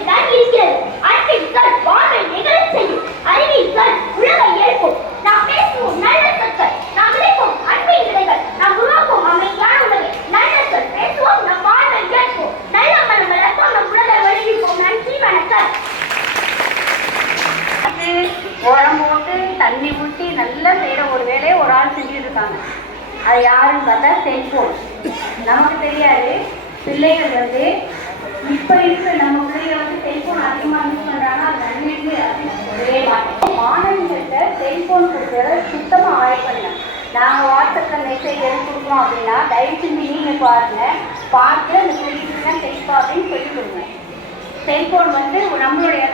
நம்மிடத்தில் தான் இருக்கிறது. அன்பின் சொல் வாழ்வை நிகழச் செய்யும். அறிவின் சொல் உலகை ஏற்போம். நாம் பேசுவோம் நல்ல சொற்கள், நாம் விளைப்போம் அன்பின் விதைகள், நாம் உருவாக்குவோம் அமைதியான உலகை. நல்ல சொல் பேசுவோம், நம் வாழ்வை ஏற்போம். நல்ல மனம் வளர்ப்போம், நம் உலகை வழிவிப்போம். நன்றி, வணக்கம். உரம் போட்டு தண்ணி ஊற்றி நல்லா செய்கிற ஒரு வேலையை ஒரு ஆள் செஞ்சுட்டு இருக்காங்க. அது யாருன்னு பார்த்தா செல்போன். நமக்கு தெரியாது. பிள்ளைகள் வந்து இப்போ இருக்கிற நம்ம பிள்ளைகள் வந்து செல்போன் அதிகமாக யூஸ் பண்ணுறாங்க. அது நன்மைக்கு சொல்லவே மாட்டோம். மாணவர்கள்ட்ட செல்போன் கொடுக்குறத சுத்தமாக அவாய்ட் பண்ணலாம். நாங்கள் வாட்ஸ்அப்பில் மெசேஜ் எடுத்து கொடுக்குறோம் அப்படின்னா தயவு செஞ்சு நீங்கள் பாருங்கள், பார்த்து அந்த பிள்ளைகளுக்குலாம் செல்பா அப்படின்னு சொல்லி கொடுங்க. செல்போன் வந்து நம்மளுடைய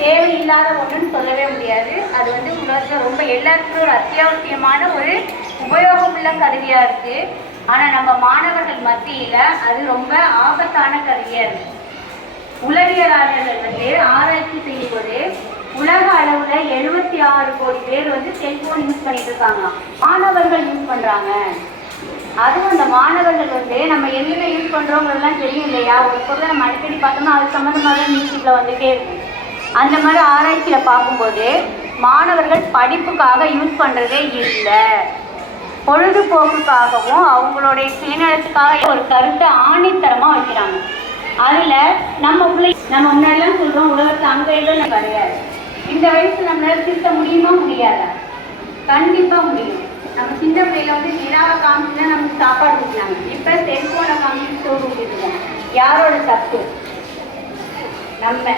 தேவையில்லாத ஒன்றுன்னு சொல்லவே முடியாது. அது வந்து உலகத்தில் ரொம்ப எல்லாருக்கும் ஒரு அத்தியாவசியமான ஒரு உபயோகமுள்ள கருவியாக இருக்குது. ஆனால் நம்ம மாணவர்கள் மத்தியில் அது ரொம்ப ஆபத்தான கருவியாக இருக்குது. உளவியலாளர்கள் வந்து ஆராய்ச்சி செய்யும்போது உலக அளவில் 76 கோடி பேர் வந்து செல்போன் யூஸ் பண்ணிட்டு இருக்காங்களாம். மாணவர்கள் யூஸ் பண்ணுறாங்க. அதுவும் அந்த மாணவர்கள் வந்து நம்ம என்னென்ன யூஸ் பண்ணுறோங்கிறதுலாம் தெரியும் இல்லையா? ஒரு பொருளை நம்ம அடிக்கடி பார்த்தோம்னா அது சம்மந்தமாக தான் நியூஸில் வந்துட்டே இருக்கும். அந்த மாதிரி ஆராய்ச்சியில் பார்க்கும்போது மாணவர்கள் படிப்புக்காக யூஸ் பண்ணுறதே இல்லை, பொழுதுபோக்குக்காகவும் அவங்களுடைய சுயநலத்துக்காக ஒரு கருத்தை ஆணித்தரமாக வைக்கிறாங்க. அதில் நம்ம முன்னாடிலாம் சொல்கிறோம் உலகத்தில் அங்கே எதுவும் கிடையாது. இந்த வயசில் நம்மளால் திருத்த முடியுமா? முடியாதா? கண்டிப்பாக முடியும். நம்ம சின்ன பிள்ளைல வந்து நிலாவை காமிச்சுன்னா நமக்கு சாப்பாடு கொடுக்குறாங்க. இப்போ செல்ஃபோனை காமிச்சு சோறு கொடுத்துருக்கோம். யாரோட தப்பு? நம்ம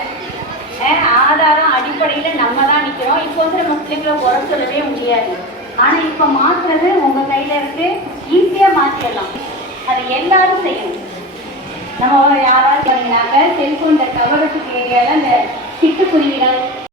ஆதாரம் அடிப்படையில் நம்ம தான் நிற்கிறோம். இப்போ வந்து நம்ம பிள்ளைங்களை குறை சொல்லவே முடியாது. ஆனால் இப்போ மாற்றுறது உங்கள் கையில் இருக்குது. ஈஸியாக மாற்றிடலாம். அதை எல்லாரும் செய்யணும். நம்ம யாராவது பண்ணிங்கனாக்க செல்ஃபோன் இந்த கவரத்துக்கு ஏரியாவில் இந்த சிட்டுக்குருவிகள்